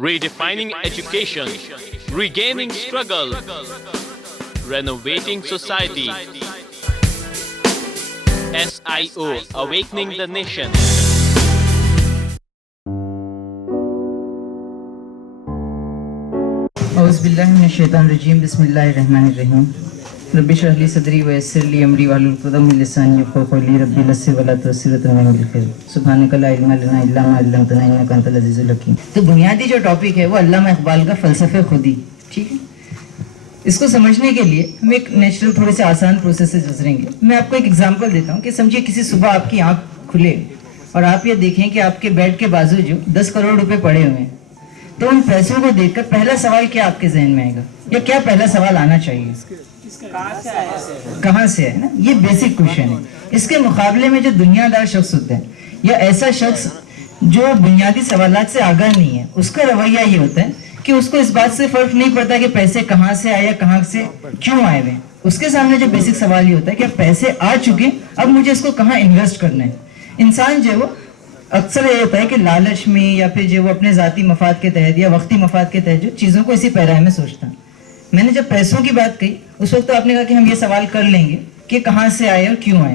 redefining education, regaining struggle, renovating society. SIO, awakening the nation. اعوذ باللہ من الشیطان الرجیم بسم اللہ الرحمن الرحیم رب اشرح لی صدری ویسر لی امری واحلل عقدۃ من لسانی یفقهوا قولی رب یسر ولا تعسر وتمم بالخیر سبحانک لا علم لنا الا ما علمتنا انک انت العزیز الحکیم. تو بنیادی جو ٹاپک ہے وہ علامہ اقبال کا فلسفہ خودی. ٹھیک ہے, اس کو سمجھنے کے لیے ہم ایک نیچرل تھوڑے سے آسان پروسیس سے گزریں گے. میں آپ کو ایک ایگزامپل دیتا ہوں کہ سمجھیے کسی صبح آپ کی آنکھ کھلے اور آپ یہ دیکھیں کہ آپ کے بیڈ کے بازو جو 10 کروڑ روپے پڑے ہوئے ہیں, تو ان پیسوں کو دیکھ کر پہلا سوال کیا آپ کے ذہن میں آئے گا, یا کیا پہلا سوال آنا چاہیے؟ کہاں سے ہے نا, یہ بیسک کوشچن ہے. اس کے مقابلے میں جو دنیا دار شخص ہوتا ہے یا ایسا شخص جو بنیادی سوالات سے آگاہ نہیں ہے, اس کا رویہ یہ ہوتا ہے کہ اس کو اس بات سے فرق نہیں پڑتا کہ پیسے کہاں سے آئے یا کہاں سے کیوں آئے ہوئے. اس کے سامنے جو بیسک سوال یہ ہوتا ہے کہ اب پیسے آ چکے, اب مجھے اس کو کہاں انویسٹ کرنا ہے. انسان جو ہے وہ اکثر یہ ہوتا ہے کہ لالچ میں یا پھر جو وہ اپنے ذاتی مفاد کے تحت یا وقتی مفاد کے تحت جو چیزوں کو اسی پیراہے میں سوچتا ہے. میں نے جب پیسوں کی بات کہی اس وقت تو آپ نے کہا کہ ہم یہ سوال کر لیں گے کہ کہاں سے آئے اور کیوں آئے.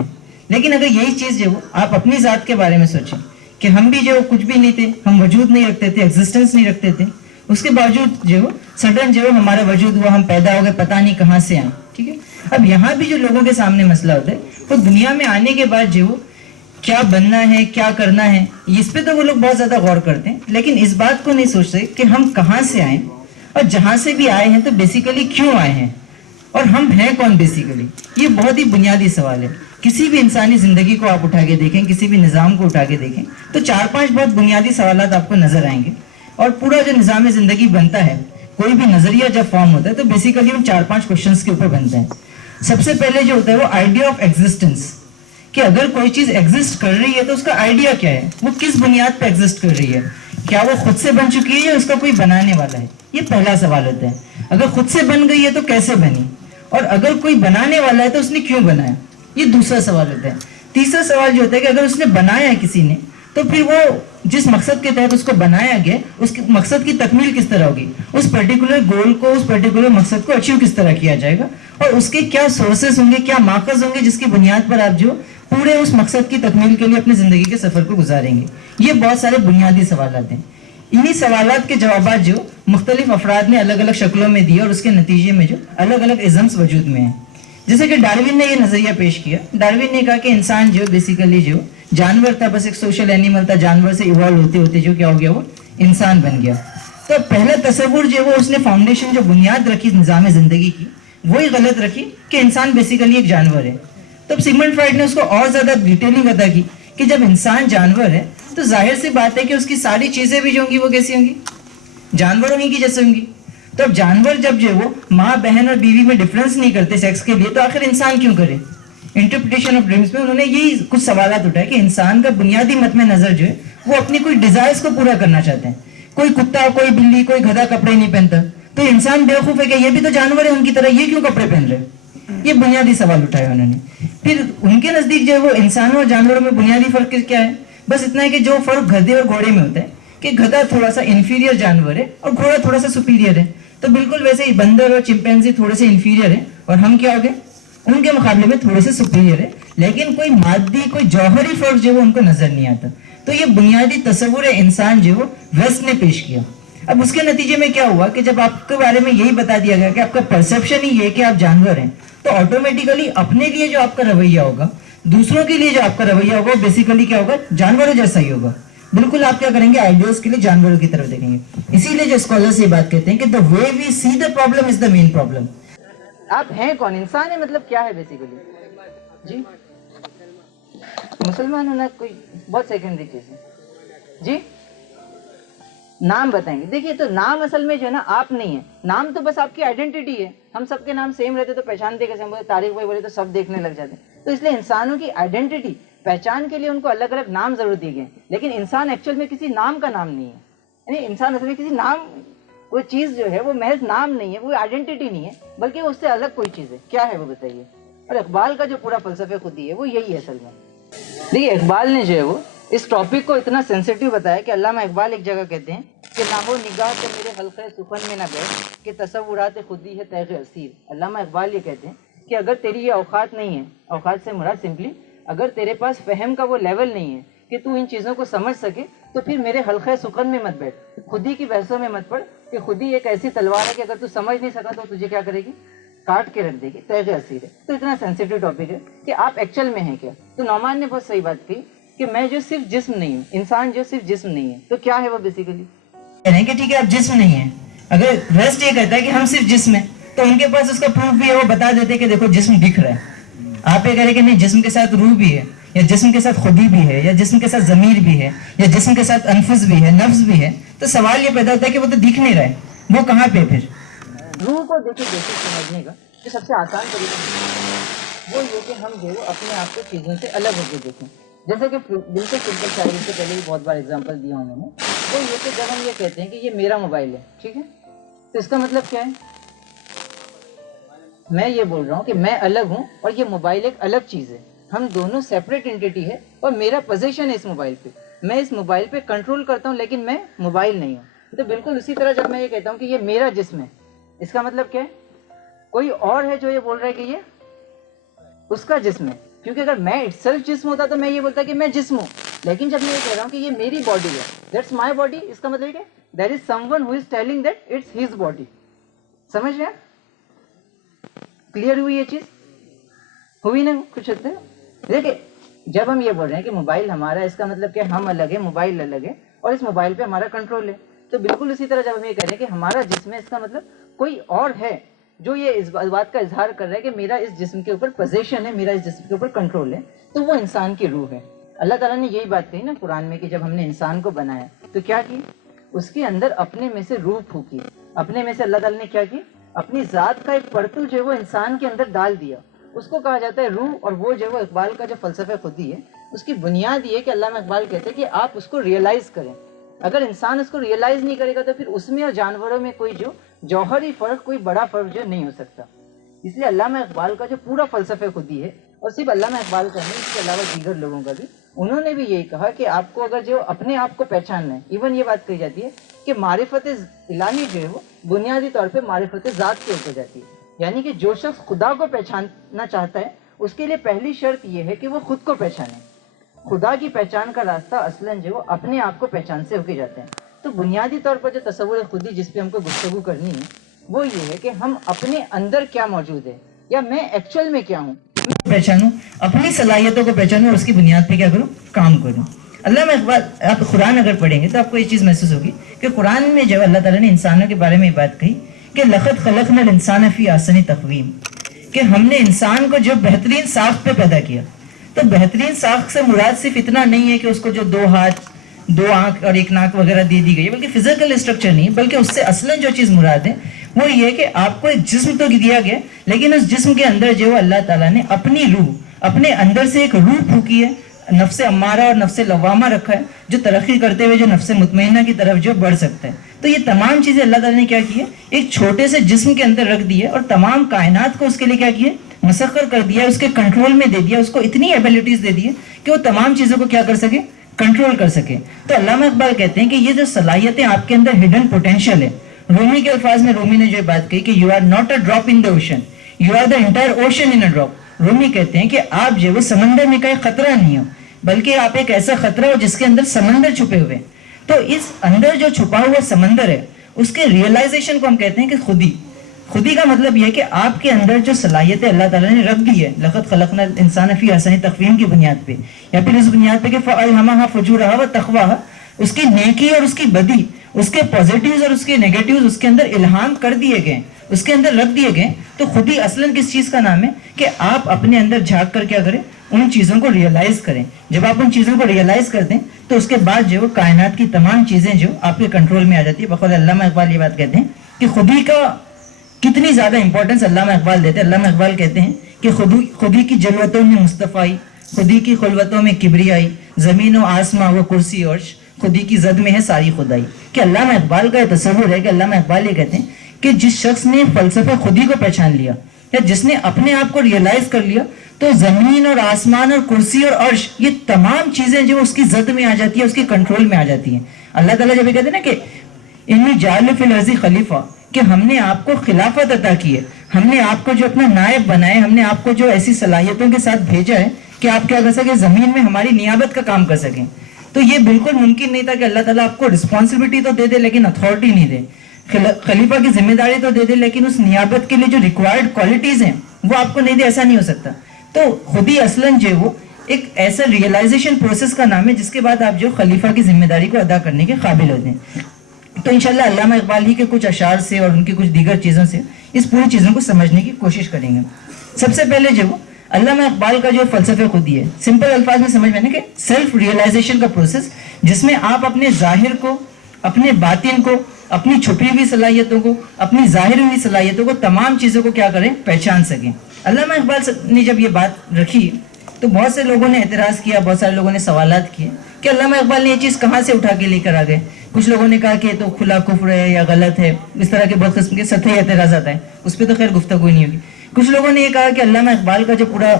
لیکن اگر یہی چیز جو آپ اپنی ذات کے بارے میں سوچیں کہ ہم بھی جو کچھ بھی نہیں تھے, ہم وجود نہیں رکھتے تھے, ایگزسٹنس نہیں رکھتے تھے, اس کے باوجود جو سڈن جو ہمارا وجود ہوا, ہم پیدا ہو گئے, پتہ نہیں کہاں سے آئے. ٹھیک ہے, اب یہاں بھی جو لوگوں کے سامنے مسئلہ ہوتا ہے وہ دنیا میں آنے کے بعد جو کیا بننا ہے, کیا کرنا ہے, اس پہ تو وہ لوگ بہت زیادہ غور کرتے ہیں, لیکن اس بات کو نہیں سوچتے کہ ہم کہاں سے آئے اور جہاں سے بھی آئے ہیں تو بیسیکلی کیوں آئے ہیں اور ہم ہیں کون بیسیکلی. یہ بہت ہی بنیادی سوال ہے. کسی بھی انسانی زندگی کو آپ اٹھا کے دیکھیں, کسی بھی نظام کو اٹھا کے دیکھیں تو 4-5 بہت بنیادی سوالات آپ کو نظر آئیں گے. اور پورا جو نظام زندگی بنتا ہے, کوئی بھی نظریہ جب فارم ہوتا ہے تو بیسیکلی ان 4-5 کوشچنس کے اوپر بنتا ہے. سب سے پہلے جو ہوتا ہے وہ آئیڈیا آف ایگزسٹنس, کہ اگر کوئی چیز ایگزسٹ کر رہی ہے تو اس کا آئیڈیا کیا ہے, وہ کس بنیاد پہ ایگزسٹ کر رہی ہے, کیا وہ خود سے بن چکی ہے یا اس کا کوئی بنانے والا ہے. یہ پہلا سوال ہوتا ہے. اگر خود سے بن گئی ہے تو کیسے بنی, اور اگر کوئی بنانے والا ہے تو اس نے کیوں بنایا, یہ دوسرا سوال ہوتا ہے. تیسرا سوال جو ہوتا ہے کہ اگر اس نے بنایا ہے کسی نے تو پھر وہ جس مقصد کے تحت اس کو بنایا گیا اس کے مقصد کی تکمیل کس طرح ہوگی, اس پرٹیکولر گول کو, اس پرٹیکولر مقصد کو اچیو کس طرح کیا جائے گا, اور اس کے کیا سورسز ہوں گے, کیا ماخذ ہوں گے جس کی بنیاد پر آپ جو پورے اس مقصد کی تکمیل کے لیے اپنی زندگی کے سفر کو گزاریں گے. یہ بہت سارے بنیادی سوالات ہیں. انہی سوالات کے جوابات جو مختلف افراد نے الگ الگ شکلوں میں دیے اور اس کے نتیجے میں جو الگ الگ ازمز وجود میں ہیں. جیسے کہ ڈاروین نے یہ نظریہ پیش کیا. ڈاروین نے کہا کہ انسان جو بیسیکلی جو جانور تھا, بس ایک سوشل اینیمل تھا, جانور سے ایوالو ہوتے ہوتے جو کیا ہو گیا, وہ انسان بن گیا. تو پہلا تصور جو وہ اس نے فاؤنڈیشن جو بنیاد رکھی نظام زندگی کی, وہی غلط رکھی کہ انسان بیسیکلی ایک جانور ہے. تب سیگمنڈ فرائڈ نے اس کو اور زیادہ ڈیٹیلنگ ادا کی کہ جب انسان جانور ہے تو ظاہر سی بات ہے کہ اس کی ساری چیزیں بھی جو ہوں گی وہ کیسی ہوں گی, جانوروں ہی کی جیسے ہوں گی. تو اب جانور جب جو وہ ماں بہن اور بیوی میں ڈفرینس نہیں کرتے سیکس کے لیے, تو آخر انسان کیوں کرے. انٹرپریٹیشن آف ڈریمز میں انہوں نے یہی کچھ سوالات اٹھائے کہ انسان کا بنیادی مد میں نظر جو ہے وہ اپنی کوئی ڈیزائرز کو پورا کرنا چاہتے ہیں. کوئی کتا, کوئی بلی, کوئی گدھا کپڑے نہیں پہنتا, تو انسان بیوقوف ہے کہ یہ بھی تو جانور ہے ان کی طرح, یہ کیوں کپڑے پہن رہے. یہ بنیادی سوال اٹھائے انہوں نے. پھر ان کے نزدیک جو ہے وہ انسانوں اور جانوروں میں بنیادی فرق کیا ہے, بس اتنا ہے کہ جو فرق گدھے اور گھوڑے میں ہوتا ہے کہ گدھا تھوڑا سا انفیریئر جانور ہے اور گھوڑا تھوڑا سا سپیریئر ہے. تو بالکل ویسے ہی بندر اور چمپینزی تھوڑے سے انفیریئر ہیں اور ہم کیا ہو گئے, ان کے مقابلے میں تھوڑے سے سپیریئر ہے. لیکن کوئی مادی, کوئی جوہری فرق جو وہ ان کو نظر نہیں آتا. تو یہ بنیادی تصور ہے انسان جو ویسٹ نے پیش کیا. اب اس کے نتیجے میں کیا ہوا کہ جب آپ کے بارے میں یہی بتا دیا گیا کہ آپ کا پرسیپشن ہی یہ کہ آپ جانور ہیں, تو آٹومیٹیکلی اپنے لیے جو آپ کا رویہ ہوگا, دوسروں کے لیے جو آپ کا رویہ ہوگا, بیسیکلی کیا ہوگا, جانوروں جیسا ہی ہوگا. بالکل آپ کیا کریں گے, آئیڈیاز کے لیے جانوروں کی طرف دیکھیں گے. اسی لیے جو اسکالرز یہ بات کہتے ہیں کہ the way we see the problem is the main problem. آپ ہیں کون, انسان ہے, مطلب کیا ہے بیسیکلی. جی مسلمان ہونا کوئی بہت سیکنڈری چیز ہے. جی نام بتائیں گے. دیکھیے تو نام اصل میں جو ہے نا آپ نہیں ہے, نام تو بس آپ کی آئیڈینٹی ہے. ہم سب کے نام سیم رہتے تو پہچانتے کیسے, ہم بولے طارق بھائی بولے تو سب دیکھنے لگ جاتے. تو اس لیے انسانوں کی آئیڈینٹی, پہچان کے لیے ان کو الگ الگ نام ضرور دیے گئے, لیکن انسان ایکچوئل میں کسی نام کا نام نہیں ہے. یعنی انسان اصل میں کسی نام, کوئی چیز جو ہے وہ محض نام نہیں ہے, وہ آئیڈینٹی نہیں ہے, بلکہ اس سے الگ کوئی چیز ہے. کیا ہے وہ بتائیے. اور اقبال کا جو پورا فلسفہ خودی ہے وہ یہی ہے اصل میں. دیکھیے اقبال نے جو ہے وہ اس ٹاپک کو اتنا سینسیٹیو بتایا کہ علامہ اقبال ایک جگہ کہتے ہیں کہ نہ ہو نگاہ تو میرے حلقہ سخن میں نہ بیٹھ کہ تصورات خودی ہے تیغ اسیر. علامہ اقبال یہ کہتے ہیں کہ اگر تیری یہ اوقات نہیں ہے، اوقات سے مراد سمپلی اگر تیرے پاس فہم کا وہ لیول نہیں ہے کہ تو ان چیزوں کو سمجھ سکے، تو پھر میرے حلقہ سخن میں مت بیٹھ، خودی کی بحثوں میں مت پڑ، کہ خودی ایک ایسی تلوار ہے کہ اگر تو سمجھ نہیں سکا تو تجھے کیا کرے گی، کاٹ کے رکھ دے گی. تیغ اسیر ہے تو اتنا سینسیٹیو ٹاپک ہے کہ آپ ایکچوئل میں ہیں کیا. تو نعمان نے بہت صحیح بات کہی کہ میں جو صرف جسم نہیں ہوں، انسان جو صرف جسم نہیں ہے، تو کیا ہے وہ بیسیکلی کہ ٹھیک ہے آپ جسم نہیں ہیں. اگر ویسٹ یہ کہتا ہے کہ ہم صرف جسم ہیں تو ان کے پاس اس کا پروف بھی ہے، وہ بتا دیتے کہ دیکھو جسم دکھ رہا ہے. آپ یہ کہہ رہے کہ نہیں جسم کے ساتھ روح بھی ہے، یا جسم کے ساتھ خودی بھی ہے، یا جسم کے ساتھ ضمیر بھی ہے، یا جسم کے ساتھ انفس بھی ہے، نفس بھی ہے. تو سوال یہ پیدا ہوتا ہے کہ وہ تو دکھ نہیں رہا ہے، وہ کہاں پہ پھر روح کو دیکھے بیسک سمجھنے کا جو سب سے آسان طریقہ وہ یہ کہ ہم جو اپنے آپ کو چیزوں سے الگ ہو کے دیکھیں. جیسے کہ بالکل سمپل شاعری سے پہلے بھی بہت بار اگزامپل دیا انہوں نے، وہ یہ کہ جب ہم یہ کہتے ہیں کہ یہ میرا موبائل ہے، ٹھیک ہے، تو اس کا مطلب کیا ہے؟ میں یہ بول رہا ہوں کہ میں الگ ہوں اور یہ موبائل ایک الگ چیز ہے. ہم دونوں سیپریٹ انٹیٹی ہے اور میرا پوزیشن ہے اس موبائل پہ، میں اس موبائل پہ کنٹرول کرتا ہوں لیکن میں موبائل نہیں ہوں. تو بالکل اسی طرح جب میں یہ کہتا ہوں کہ یہ میرا جسم ہے، اس کا مطلب کیا ہے؟ کوئی اور ہے جو یہ بول رہا ہے کہ یہ اس کا جسم ہے. کیونکہ اگر میں سیلف جسم ہوتا تو میں یہ بولتا کہ میں جسم ہوں، لیکن جب میں یہ کہہ رہا ہوں کہ یہ میری باڈی ہے، دیٹس مائی باڈی، اس کا مطلب ہے کہ there is some one who is telling that it's his body. سمجھ رہے ہیں؟ کلیئر ہوئی یہ چیز؟ ہوئی نا کچھ حد تک؟ دیکھیں جب ہم یہ بول رہے ہیں کہ موبائل ہمارا، اس کا مطلب کہ ہم الگ ہے، موبائل الگ ہے اور اس موبائل پہ ہمارا کنٹرول ہے. تو بالکل اسی طرح جب ہم یہ کہہ رہے ہیں کہ ہمارا جسم ہے، اس کا مطلب کوئی اور ہے جو یہ اس بات کا اظہار کر رہا ہے کہ میرا اس جسم کے اوپر پوزیشن ہے، میرا اس جسم کے اوپر کنٹرول ہے. تو وہ انسان کی روح ہے. اللہ تعالیٰ نے یہی بات کہی نا قرآن میں کہ جب ہم نے انسان کو بنایا تو کیا کی؟ اس کے اندر اپنے میں سے روح پھونکی. اپنے میں سے اللہ تعالیٰ نے کیا کی؟ اپنی ذات کا ایک پرتو جو ہے وہ انسان کے اندر ڈال دیا. اس کو کہا جاتا ہے روح. اور وہ جو وہ اقبال کا جو فلسفہ خودی ہے، اس کی بنیاد یہ ہے کہ علامہ اقبال کہتے ہیں کہ آپ اس کو ریئلائز کریں. اگر انسان اس کو ریئلائز نہیں کرے گا تو پھر اس میں اور جانوروں میں کوئی جو جوہری فرق، کوئی بڑا فرق جو نہیں ہو سکتا. اس لیے علامہ اقبال کا جو پورا فلسفہ خودی ہے، اور صرف علامہ اقبال کا نہیں، اس کے علاوہ دیگر لوگوں کا بھی، انہوں نے بھی یہی کہا کہ آپ کو اگر جو اپنے آپ کو پہچاننا ہے، ایون یہ بات کہی جاتی ہے کہ معرفت الہی جو ہے وہ بنیادی طور پہ معرفت ذات کے اوپر جاتی ہے. یعنی کہ جو شخص خدا کو پہچاننا چاہتا ہے اس کے لیے پہلی شرط یہ ہے کہ وہ خود کو پہچانے. خدا کی پہچان کا راستہ اصلاً جو اپنے آپ کو پہچان سے ہو کے جاتے ہیں. تو بنیادی طور پر جو تصور خودی جس پہ ہم کو گفتگو کرنی ہے وہ یہ ہے کہ ہم اپنے اندر کیا موجود ہے، یا میں ایکچوئل میں کیا ہوں، پہچانوں، اپنی صلاحیتوں کو پہچانوں اور اس کی بنیاد پہ کیا کروں، کام کروں. علامہ اقبال، آپ قرآن اگر پڑھیں گے تو آپ کو یہ چیز محسوس ہوگی کہ قرآن میں جب اللہ تعالیٰ نے انسانوں کے بارے میں یہ بات کہی کہ لقد خلقنا الانسان فی احسن تقویم، کہ ہم نے انسان کو جو بہترین ساخت پہ پیدا کیا. تو بہترین ساخت سے مراد صرف اتنا نہیں ہے کہ اس کو جو 2 ہاتھ 2 آنکھ اور 1 ناک وغیرہ دے دی گئی ہے، بلکہ فزیکل اسٹرکچر نہیں، بلکہ اس سے اصلاً جو چیز مراد ہے وہ یہ کہ آپ کو ایک جسم تو دیا گیا، لیکن اس جسم کے اندر جو اللہ تعالیٰ نے اپنی روح، اپنے اندر سے ایک روح پھونکی ہے، نفس امارہ اور نفس لوامہ رکھا ہے، جو ترقی کرتے ہوئے جو نفس مطمئنہ کی طرف جو بڑھ سکتا ہے. تو یہ تمام چیزیں اللہ تعالیٰ نے کیا کی ہے، ایک چھوٹے سے جسم کے اندر رکھ دی ہے اور تمام کائنات کو اس کے لیے کیا کیا، مسخر کر دیا، اس کے کنٹرول میں دے دیا، اس کو اتنی ایبیلٹیز دے دی ہے کہ وہ تمام چیزوں کو کیا کر سکے، کنٹرول کر سکے. تو علامہ اقبال کہتے ہیں کہ یہ جو صلاحیتیں آپ کے اندر ہڈن پوٹینشیل ہے. رومی کے الفاظ میں رومی نے جو بات کہی کہ you are not a drop in the ocean, you are the entire ocean in a drop. Rumi کہتے ہیں کہ آپ جو وہ سمندر میں کا ایک خطرہ نہیں ہو، بلکہ آپ ایک ایسا خطرہ ہو جس کے اندر سمندر چھپے ہوئے. تو اس اندر جو چھپا ہوا سمندر ہے اس کے ریئلائزیشن کو ہم کہتے ہیں کہ خودی. خودی کا مطلب یہ ہے کہ آپ کے اندر جو صلاحیتیں اللہ تعالیٰ نے رکھ دی ہے، لقد خلقنا الانسان فی احسن تقویم کی بنیاد پہ، یا پھر اس بنیاد پہ کہ فَأَلْهَمَهَا فُجُورَهَا وَتَقْوَاهَا، اس کی نیکی اور اس کی بدی، اس کے پازیٹیوز اور اس کے نیگیٹیوز اس کے اندر الہام کر دیے گئے، اس کے اندر رکھ دیے گئے. تو خودی اصلاً کس چیز کا نام ہے کہ آپ اپنے اندر جھانک کر کیا کریں، ان چیزوں کو ریئلائز کریں. جب آپ ان چیزوں کو ریئلائز کرتے ہیں تو اس کے بعد جو کائنات کی تمام چیزیں جو آپ کے کنٹرول میں آ جاتی ہے. بقول علامہ اقبال یہ بات کہتے ہیں کہ خودی کا کتنی زیادہ امپورٹنس علامہ اقبال دیتے ہیں. علامہ اقبال کہتے ہیں کہ خودی کی جلوتوں میں مصطفیٰ، خودی کی خلوتوں میں کبریائی، زمین و آسماں و کرسی عرش، خودی کی زد میں ہے ساری خدائی. کہ علامہ اقبال کا یہ تصور ہے کہ علامہ اقبال یہ کہتے ہیں کہ جس شخص نے فلسفہ خودی کو پہچان لیا، یا جس نے اپنے آپ کو ریئلائز کر لیا، تو زمین اور آسمان اور کرسی اور عرش، یہ تمام چیزیں جو اس کی زد میں آ جاتی ہے، اس کے کنٹرول میں آ جاتی ہیں. اللہ تعالیٰ جب یہ کہتے ہیں نا کہ انی جعل فی الارض خلیفہ، کہ ہم نے آپ کو خلافت عطا کی ہے، ہم نے آپ کو جو اپنا نائب بنائے، ہم نے آپ کو جو ایسی صلاحیتوں کے ساتھ بھیجا ہے کہ آپ کیا کر سکیں، زمین میں ہماری نیابت کا کام کر سکیں. تو یہ بالکل ممکن نہیں تھا کہ اللہ تعالیٰ آپ کو رسپانسبلٹی تو دے دے لیکن اتھارٹی نہیں دے، خلیفہ کی ذمہ داری تو دے دے لیکن اس نیابت کے لیے جو ریکوائرڈ کوالٹیز ہیں وہ آپ کو نہیں دے. ایسا نہیں ہو سکتا. تو خود ہی اصلاً جو وہ ایک ایسا ریئلائزیشن پروسیس کا نام ہے جس کے بعد آپ جو خلیفہ کی ذمہ داری کو ادا کرنے کے قابل ہوتے ہیں. تو انشاءاللہ علامہ اقبال ہی کے کچھ اشعار سے اور ان کی کچھ دیگر چیزوں سے اس پوری چیزوں کو سمجھنے کی کوشش کریں گے. سب سے پہلے جو وہ علامہ اقبال کا جو فلسفہ خودی ہے، سمپل الفاظ میں سمجھ میں نے کہ سیلف ریئلائزیشن کا پروسیس، جس میں آپ اپنے ظاہر کو، اپنے باطن کو، اپنی چھپی ہوئی صلاحیتوں کو، اپنی ظاہر ہوئی صلاحیتوں کو، تمام چیزوں کو کیا کریں، پہچان سکیں. علامہ اقبال نے جب یہ بات رکھی تو بہت سے لوگوں نے اعتراض کیا، بہت سارے لوگوں نے سوالات کیے کہ علامہ اقبال نے یہ چیز کہاں سے اٹھا کے لے کر آ گئے. کچھ لوگوں نے کہا کہ یہ تو کھلا کفر ہے یا غلط ہے، اس طرح کے بہت قسم کے سطحی اعتراضات ہیں، اس پہ تو خیر گفتگو نہیں ہوگی. کچھ لوگوں نے یہ کہا کہ علامہ اقبال کا جو پورا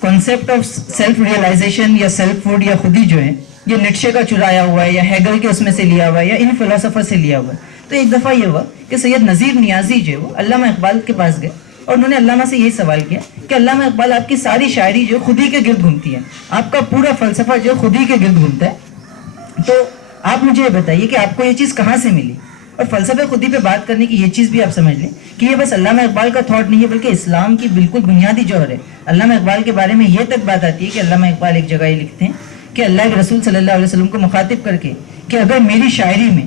کانسیپٹ آف سیلف ریئلائزیشن یا سیلف فوڈ یا خودی جو ہے، یہ نیٹشے کا چرایا ہوا ہے یا ہیگل کے اس میں سے لیا ہوا ہے یا ان فلاسفر سے لیا ہوا ہے. تو ایک دفعہ یہ ہوا کہ سید نذیر نیازی جو وہ علامہ اقبال کے پاس گئے اور انہوں نے علامہ سے یہی سوال کیا کہ علامہ اقبال، آپ کی ساری شاعری جو خودی کے گرد گھومتی ہے، آپ کا پورا فلسفہ جو خودی کے گرد گھومتا ہے، تو آپ مجھے یہ بتائیے کہ آپ کو یہ چیز کہاں سے ملی. اور فلسفہ خودی پہ بات کرنے کی یہ چیز بھی آپ سمجھ لیں کہ یہ بس علامہ اقبال کا تھاٹ نہیں ہے بلکہ اسلام کی بالکل بنیادی جوہر ہے. علامہ اقبال کے بارے میں یہ تک بات آتی ہے کہ علامہ اقبال ایک جگہ یہ لکھتے ہیں کہ اللہ کے رسول صلی اللہ علیہ وسلم کو مخاطب کر کے کہ اگر میری شاعری میں،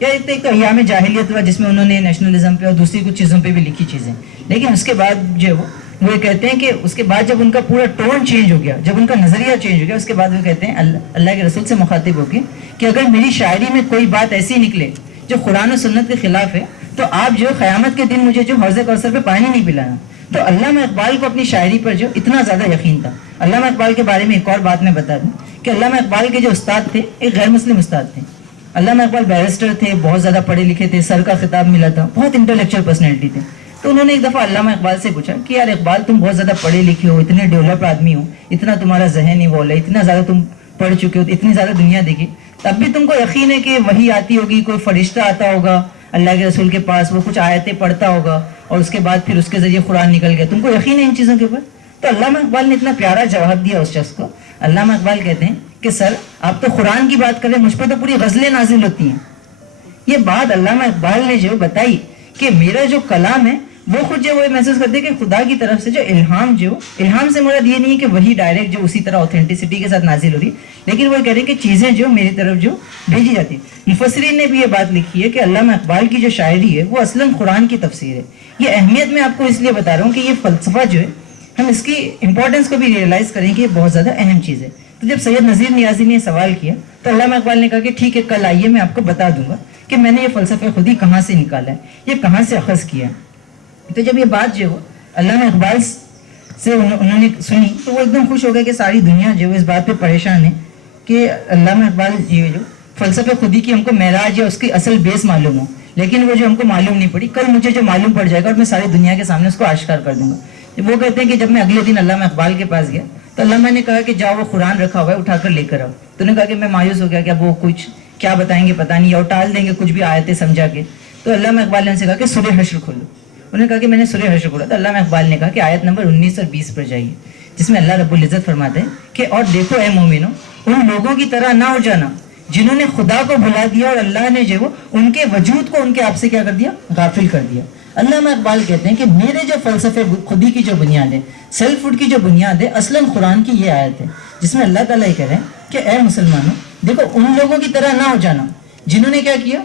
یا ایک تو ایام جاہلیت ہوا جس میں انہوں نے نیشنلزم پہ اور دوسری کچھ چیزوں پہ بھی لکھی چیزیں، لیکن اس کے بعد جو وہ یہ کہتے ہیں کہ اس کے بعد جب ان کا پورا ٹون چینج ہو گیا، جب ان کا نظریہ چینج ہو گیا، اس کے بعد وہ کہتے ہیں اللہ کے رسول سے مخاطب ہو کے کہ اگر میری شاعری میں کوئی بات ایسی نکلے جو قرآن و سنت کے خلاف ہے تو آپ جو قیامت کے دن مجھے جو حوض کوثر پہ پانی نہیں پلانا. تو علامہ اقبال کو اپنی شاعری پر جو اتنا زیادہ یقین تھا. علامہ اقبال کے بارے میں ایک اور بات میں بتا دوں کہ علامہ اقبال کے جو استاد تھے ایک غیر مسلم استاد تھے. علامہ اقبال بیرسٹر تھے، بہت زیادہ پڑھے لکھے تھے، سر کا خطاب ملا تھا، بہت انٹلیکچوئل پرسنالٹی تھے. تو انہوں نے ایک دفعہ علامہ اقبال سے پوچھا کہ یار اقبال، تم بہت زیادہ پڑھے لکھے ہو، اتنے ڈیولپ آدمی ہو، اتنا تمہارا ذہن ایوالو ہے، اتنا زیادہ تم پڑھ چکے ہو، اتنی زیادہ دنیا دیکھی، تب بھی تم کو یقین ہے کہ وہی آتی ہوگی، کوئی فرشتہ آتا ہوگا اللہ کے رسول کے پاس، وہ کچھ آیتیں پڑھتا ہوگا اور اس کے بعد پھر اس کے ذریعے قرآن نکل گیا، تم کو یقین ہے ان چیزوں کے اوپر؟ تو علامہ اقبال نے اتنا پیارا جواب دیا اس شخص کو. علامہ اقبال کہتے ہیں کہ سر آپ تو قرآن کی بات کریں، مجھ پہ تو پوری غزلیں نازل ہوتی ہیں. یہ بات علامہ اقبال نے جو بتائی کہ میرا جو کلام ہے وہ خود جو وہ محسوس کرتے کہ خدا کی طرف سے جو الہام، جو الہام سے مراد یہ نہیں ہے کہ وہی ڈائریکٹ جو اسی طرح اوتھینٹسٹی کے ساتھ نازل ہو رہی، لیکن وہ کہہ رہے ہیں کہ چیزیں جو میری طرف جو بھیجی جاتی. مفسرین نے بھی یہ بات لکھی ہے کہ علامہ اقبال کی جو شاعری ہے وہ اصلاً قرآن کی تفسیر ہے. یہ اہمیت میں آپ کو اس لیے بتا رہا ہوں کہ یہ فلسفہ جو ہے ہم اس کی امپورٹنس کو بھی ریئلائز کریں کہ یہ بہت زیادہ اہم چیز ہے. تو جب سید نذیر نیازی نے یہ سوال کیا تو علامہ اقبال نے کہا کہ ٹھیک ہے، کل آئیے میں آپ کو بتا دوں گا کہ میں نے یہ فلسفہ خودی کہاں سے نکالا ہے، یہ کہاں سے اخذ کیا ہے. تو جب یہ بات جو علامہ اقبال سے انہوں نے سنی تو وہ ایک دم خوش ہو گئے کہ ساری دنیا جو اس بات پہ پریشان ہے کہ علامہ اقبال جو فلسفہ خودی کی ہم کو معراج یا اس کی اصل بیس معلوم ہو، لیکن وہ جو ہم کو معلوم نہیں پڑی، کل مجھے جو معلوم پڑ جائے گا اور میں ساری دنیا کے سامنے اس کو آشکار کر دوں گا. وہ کہتے ہیں کہ جب میں اگلے دن علامہ اقبال کے پاس گیا تو علامہ نے کہا کہ جاؤ وہ قرآن رکھا ہوا ہے اٹھا کر لے کر آؤ. تو نے کہا کہ میں مایوس ہو گیا کہ اب وہ کچھ کیا بتائیں گے پتہ نہیں، یا ٹال دیں گے کچھ بھی آیتیں سمجھا کے. تو علامہ اقبال نے ان سے کہا کہ سورہ حشر کھولو. انہوں نے کہا کہ میں نے سورہ حشر کھولا. تو علامہ اقبال نے کہا کہ آیت نمبر 19 اور 20 پر جائیے، جس میں اللہ رب العزت فرماتے ہیں کہ اور دیکھو اے مومنو، ان لوگوں کی طرح نہ ہو جانا جنہوں نے خدا کو بھلا دیا اور اللہ نے جو ان کے وجود کو ان کے آپ سے کیا کر دیا، غافل کر دیا. علامہ اقبال کہتے ہیں کہ میرے جو فلسفے خودی کی جو بنیاد ہے، سیلف فوڈ کی جو بنیاد ہے، اصلاً قرآن کی یہ آیت ہے جس میں اللہ تعالیٰ یہ کہہ رہے ہیں کہ اے مسلمانوں دیکھو ان لوگوں کی طرح نہ ہو جانا جنہوں نے کیا کیا،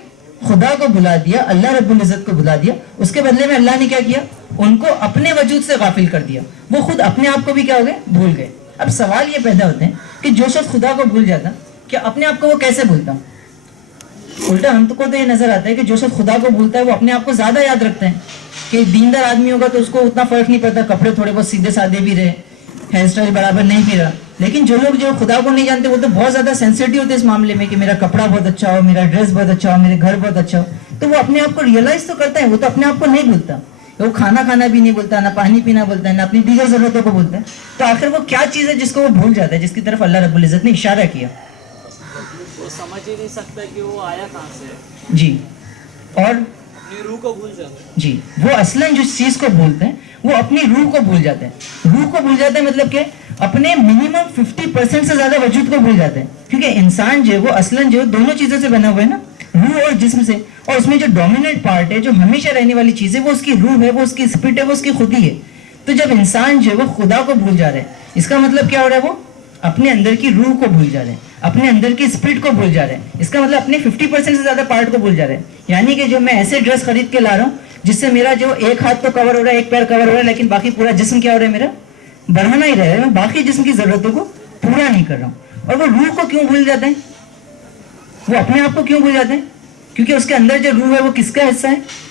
خدا کو بھلا دیا، اللہ رب العزت کو بھلا دیا، اس کے بدلے میں اللہ نے کیا کیا، ان کو اپنے وجود سے غافل کر دیا، وہ خود اپنے آپ کو بھی کیا ہو گئے، بھول گئے. اب سوال یہ پیدا ہوتے ہیں کہ جو شخص خدا کو بھول جاتا کیا اپنے آپ کو وہ کیسے بھولتا؟ الٹا ہم کو تو یہ نظر آتا ہے کہ جو شخص خدا کو بھولتا ہے وہ اپنے آپ کو زیادہ یاد رکھتے ہیں. کہ دیندار آدمی ہوگا تو اس کو اتنا فرق نہیں پڑتا، کپڑے تھوڑے بہت سیدھے سادے بھی رہے، ہیئر اسٹائل برابر نہیں بھی رہا. لیکن جو لوگ جو خدا کو نہیں جانتے وہ تو بہت زیادہ سینسیٹیو ہوتے اس معاملے میں کہ میرا کپڑا بہت اچھا ہو، میرا ڈریس بہت اچھا ہو، میرے گھر بہت اچھا ہو. تو وہ اپنے آپ کو ریئلائز تو کرتا ہے، وہ تو اپنے آپ کو نہیں بھولتا. وہ کھانا کھانا بھی نہیں بولتا، نہ پانی پینا بولتا ہے، نہ اپنی دیگر ضرورتوں کو بولتا ہے. تو آخر وہ کیا چیز ہے جس کو وہ بھول جاتا ہے، جس کی طرف اللہ رب العزت نے اشارہ کیا؟ وہ سمجھ ہی نہیں سکتا کہ وہ آیا کہاں سے. جی اور جی وہ اصلاً جو چیز کو بھولتے ہیں وہ اپنی روح کو بھول جاتے ہیں. روح کو بھول جاتے ہیں مطلب کہ اپنے منیمم 50% سے زیادہ وجود کو بھول جاتے ہیں, کیونکہ انسان جو ہے وہ اصلاً جو ہے دونوں چیزوں سے بنا ہوا ہے نا, روح اور جسم سے, اور اس میں جو ڈومیننٹ پارٹ ہے جو ہمیشہ رہنے والی چیز ہے وہ اس کی روح ہے, وہ اس کی اسپرٹ ہے, وہ اس کی خودی ہے. تو جب انسان جو ہے وہ خدا کو بھول جا رہے ہیں, اس کا مطلب کیا ہو رہا ہے, وہ اپنے اندر کی روح کو بھول جا رہے ہیں, اپنے اندر کی اسپرٹ کو بھول جا رہے ہیں. اس کا مطلب اپنے 50% سے زیادہ پارٹ کو بھول جا رہے ہیں. یعنی کہ جو میں ایسے ڈریس خرید کے لا رہا ہوں جس سے میرا جو ایک ہاتھ تو کور ہو رہا ہے, ایک پیر کور ہو رہا ہے, لیکن باقی پورا جسم کیا ہو رہا ہے, میرا بڑھانا ہی رہ رہا ہے, میں باقی جسم کی ضرورتوں کو پورا نہیں کر رہا ہوں. اور وہ روح کو کیوں بھول جاتے ہیں, وہ اپنے آپ کو کیوں بھول جاتے ہیں, کیونکہ اس کے اندر جو روح ہے وہ کس کا حصہ ہے,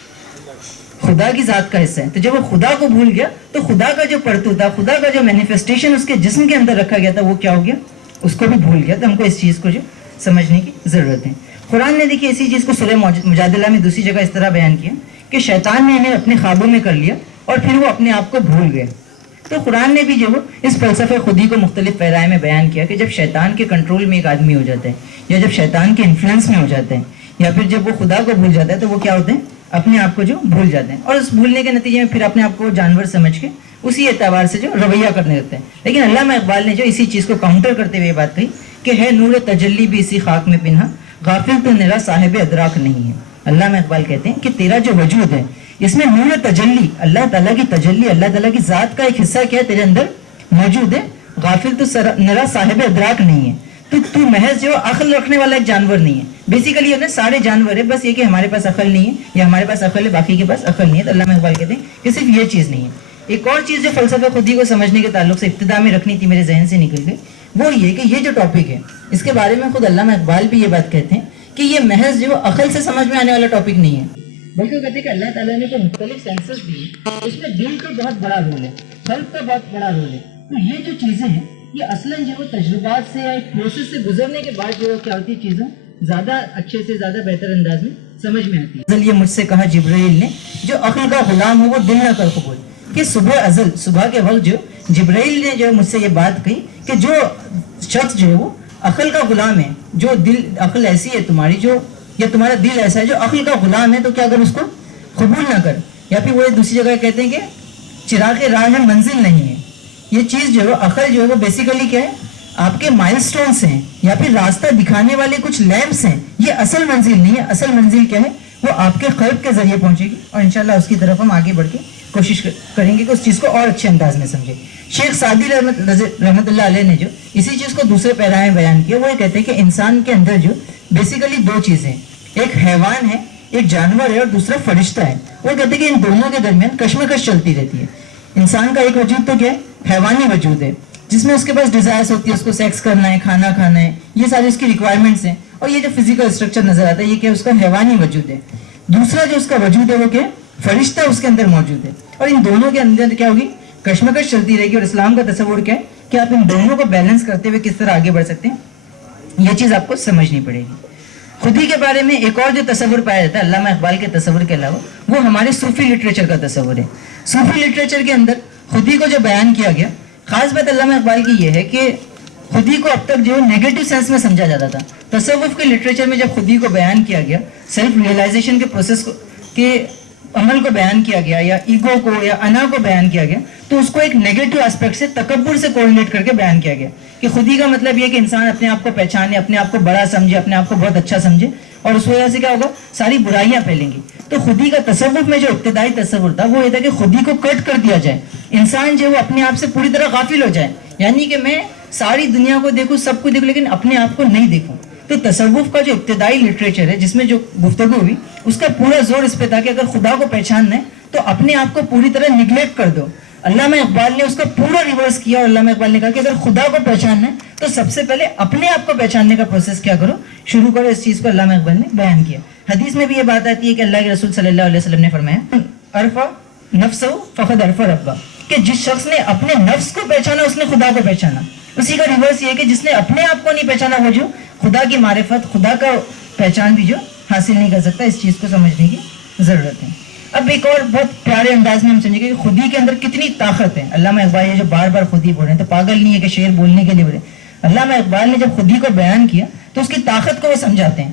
خدا کی ذات کا حصہ ہے. تو جب وہ خدا کو بھول گیا تو خدا کا جو پرتو تھا, خدا کا جو مینیفیسٹیشن اس کے جسم کے اندر رکھا گیا تھا, وہ کیا ہو گیا, اس کو بھی بھول گیا. تو ہم کو اس چیز کو جو سمجھنے کی ضرورت ہے. قرآن نے دیکھیے اسی چیز کو سورہ مجادلہ میں دوسری جگہ اس طرح بیان کیا کہ شیطان نے انہیں اپنے خوابوں میں کر لیا اور پھر وہ اپنے آپ کو بھول گئے. تو قرآن نے بھی جو اس فلسفہ خودی کو مختلف پیرائے میں بیان کیا کہ جب شیطان کے کنٹرول میں ایک آدمی ہو جاتا ہے, یا جب شیطان کے انفلوئنس میں ہو جاتے ہیں, یا پھر جب وہ خدا کو بھول جاتا ہے, تو وہ کیا ہوتے ہیں, اپنے آپ کو جو بھول جاتے ہیں, اور اس بھولنے کے نتیجے میں پھر اپنے آپ کو جانور سمجھ کے اسی اعتبار سے جو رویہ کرنے لگتے ہیں. لیکن علامہ اقبال نے جو اسی چیز کو کاؤنٹر کرتے ہوئے بات کہی کہ ہے نور تجلی بھی اسی خاک میں پنہا, غافل تو میرا صاحب ادراک نہیں ہے. علامہ اقبال کہتے ہیں کہ تیرا جو وجود ہے اس میں نور تجلی, اللہ تعالیٰ کی تجلی, اللہ تعالیٰ کی ذات کا ایک حصہ کیا ہے تیرے اندر موجود ہے. غافل تو میرا صاحب ادراک نہیں ہے, تو محض جو عقل رکھنے والا ایک جانور نہیں ہے. بیسیکلی یہ سارے جانور ہے, بس یہ کہ ہمارے پاس عقل نہیں ہے, یا ہمارے پاس عقل ہے باقی کے پاس عقل نہیں ہے. تو علامہ اقبال کہتے ہیں کہ صرف یہ چیز نہیں ہے. ایک اور چیز جو فلسفہ خودی کو سمجھنے کے تعلق سے ابتدا میں رکھنی تھی, میرے ذہن سے نکل گئی, وہ یہ کہ یہ جو ٹاپک ہے اس کے بارے میں خود علامہ اقبال بھی یہ بات کہتے ہیں کہ یہ محض جو عقل سے سمجھ میں آنے والا ٹاپک نہیں ہے, بلکہ کہتے ہیں کہ اللہ تعالیٰ نے جو مختلف سینسز دیے اس میں دل کا بہت بڑا رول ہے, قلب کا بہت بڑا رول ہے. تو یہ جو چیزیں ہیں یہ اصلاً جو تجربات سے یا ایک پروسیس سے گزرنے کے بعد جو کیا ہوتی ہے, چیزیں زیادہ اچھے سے زیادہ بہتر انداز میں سمجھ میں آتی ہے. یہ مجھ سے کہا جبرائیل نے جو عقل کا غلام ہو وہ دل نہ کر قبول, کہ صبح ازل صبح کے وقت جو جبرائیل نے جو مجھ سے یہ بات کہی کہ جو شخص جو ہے وہ عقل کا غلام ہے, جو دل عقل ایسی ہے تمہاری جو, یا تمہارا دل ایسا ہے جو عقل کا غلام ہے, تو کیا اگر اس کو قبول نہ کر. یا پھر وہ دوسری جگہ کہتے ہیں کہ چراغ راہ ہے منزل نہیں ہے. یہ چیز جو ہے عقل جو ہے وہ بیسیکلی کیا ہے, آپ کے مائل سٹونز ہیں یا پھر راستہ دکھانے والے کچھ لیمپس ہیں. یہ اصل منزل نہیں ہے. اصل منزل کیا ہے, وہ آپ کے قلب کے ذریعے پہنچے گی, اور انشاءاللہ اس کی طرف ہم آگے بڑھ کے کوشش کریں گے کہ اس چیز کو اور اچھے انداز میں سمجھیں. شیخ سعدی رحمۃ اللہ علیہ نے جو اسی چیز کو دوسرے پیرائے میں بیان کیا, وہ یہ کہتے ہیں کہ انسان کے اندر جو بیسیکلی دو چیزیں, ایک حیوان ہے, ایک جانور ہے, اور دوسرا فرشتہ ہے. وہ کہتے ہیں کہ ان دونوں کے درمیان کشمکش چلتی رہتی ہے. انسان کا ایک وجود تو کیا ہے, حیوانی وجود ہے, جس میں اس کے پاس ڈیزائرز ہوتی ہے, اس کو سیکس کرنا ہے, کھانا کھانا ہے, یہ ساری اس کی ریکوائرمنٹس ہیں. اور یہ جو فزیکل اسٹرکچر نظر آتا ہے یہ کیا, اس کا حیوانی وجود ہے. دوسرا جو اس کا وجود ہے وہ کیا, فرشتہ اس کے اندر موجود ہے. اور ان دونوں کے اندر کیا ہوگی, کشمکش چلتی رہے گی. اور اسلام کا تصور کیا ہے کہ آپ ان دونوں کو بیلنس کرتے ہوئے کس طرح آگے بڑھ سکتے ہیں, یہ چیز آپ کو سمجھنی پڑے گی. خودی کے بارے میں ایک اور جو تصور پایا جاتا ہے علامہ اقبال کے تصور کے علاوہ, وہ ہمارے صوفی لٹریچر کا تصور ہے. صوفی لٹریچر کے اندر خودی کو جو بیان کیا گیا, خاص بات علامہ اقبال کی یہ ہے کہ خودی کو اب تک جو نیگیٹو سینس میں سمجھا جاتا تھا. تصوف کے لٹریچر میں جب خودی کو بیان کیا گیا, سیلف ریئلائزیشن کے پروسیس کو کے عمل کو بیان کیا گیا, یا ایگو کو یا انا کو بیان کیا گیا, تو اس کو ایک نیگیٹو اسپیکٹ سے, تکبر سے کوآرڈینیٹ کر کے بیان کیا گیا کہ خودی کا مطلب یہ کہ انسان اپنے آپ کو پہچانے, اپنے آپ کو بڑا سمجھے, اپنے آپ کو بہت اچھا سمجھے, اور اس وجہ سے کیا ہوگا, ساری برائیاں پھیلیں گی. تو خودی کا تصوف میں جو ابتدائی تصور تھا وہ یہ تھا کہ خودی کو کٹ کر دیا جائے, انسان جو ہے وہ اپنے آپ سے پوری طرح غافل ہو جائے. یعنی کہ میں ساری دنیا کو دیکھوں, سب کو دیکھوں, لیکن اپنے آپ کو نہیں دیکھوں. تو تصوف کا جو ابتدائی لٹریچر ہے جس میں جو گفتگو ہوئی, اس کا پورا زور اس پہ تھا کہ اگر خدا کو پہچاننا ہے تو اپنے آپ کو پوری طرح نگلیکٹ کر دو. علامہ اقبال نے اس کا پورا ریورس کیا, اور علامہ اقبال نے کہا کہ اگر خدا کو پہچاننا ہے تو سب سے پہلے اپنے آپ کو پہچاننے کا پروسیس کیا کرو, شروع کرو. اس چیز کو علامہ اقبال نے بیان کیا. حدیث میں بھی یہ بات آتی ہے کہ اللہ کے رسول صلی اللہ علیہ وسلم نے فرمایا, عرفہ نفسہ فقد عرف ربہ, کہ جس شخص نے اپنے نفس کو پہچانا اس نے خدا کو پہچانا. اسی کا ریورس یہ ہے کہ جس نے اپنے آپ کو نہیں پہچانا وہ جو خدا کی معرفت, خدا کا پہچان بھی جو حاصل نہیں کر سکتا. اس چیز کو سمجھنے کی ضرورت ہے. اب ایک اور بہت پیارے انداز میں ہم سمجھیں گے کہ خودی کے اندر کتنی طاقت ہے. علامہ اقبال یہ جو بار بار خودی بول رہے ہیں تو پاگل نہیں ہے کہ شعر بولنے کے لیے بولے. علامہ اقبال نے جب خودی کو بیان کیا تو اس کی طاقت کو وہ سمجھاتے ہیں.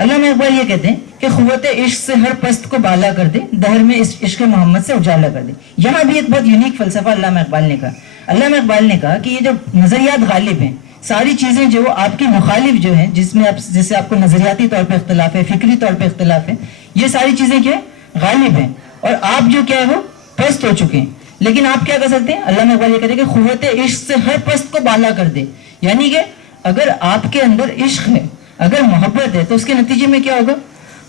علامہ اقبال یہ کہتے ہیں کہ قوت عشق سے ہر پست کو بالا کر دے، دہر میں اس عشق محمد سے اجالا کر دے. یہاں بھی ایک بہت یونیک فلسفہ علامہ اقبال نے کہا. علامہ اقبال نے کہا کہ یہ جو نظریات غالب ہیں، ساری چیزیں جو وہ آپ کی مخالف جو ہیں، جس سے آپ کو نظریاتی طور پہ اختلاف ہے، فکری طور پہ اختلاف ہے، یہ ساری چیزیں کیا ہے؟ غالب ہیں، اور آپ جو کیا ہے وہ پست ہو چکے ہیں. لیکن آپ کیا کر سکتے ہیں؟ علامہ اقبال یہ کہتے ہیں کہ قوت عشق سے ہر پست کو بالا کر دے. یعنی کہ اگر آپ کے اندر عشق ہے، اگر محبت ہے، تو اس کے نتیجے میں کیا ہوگا؟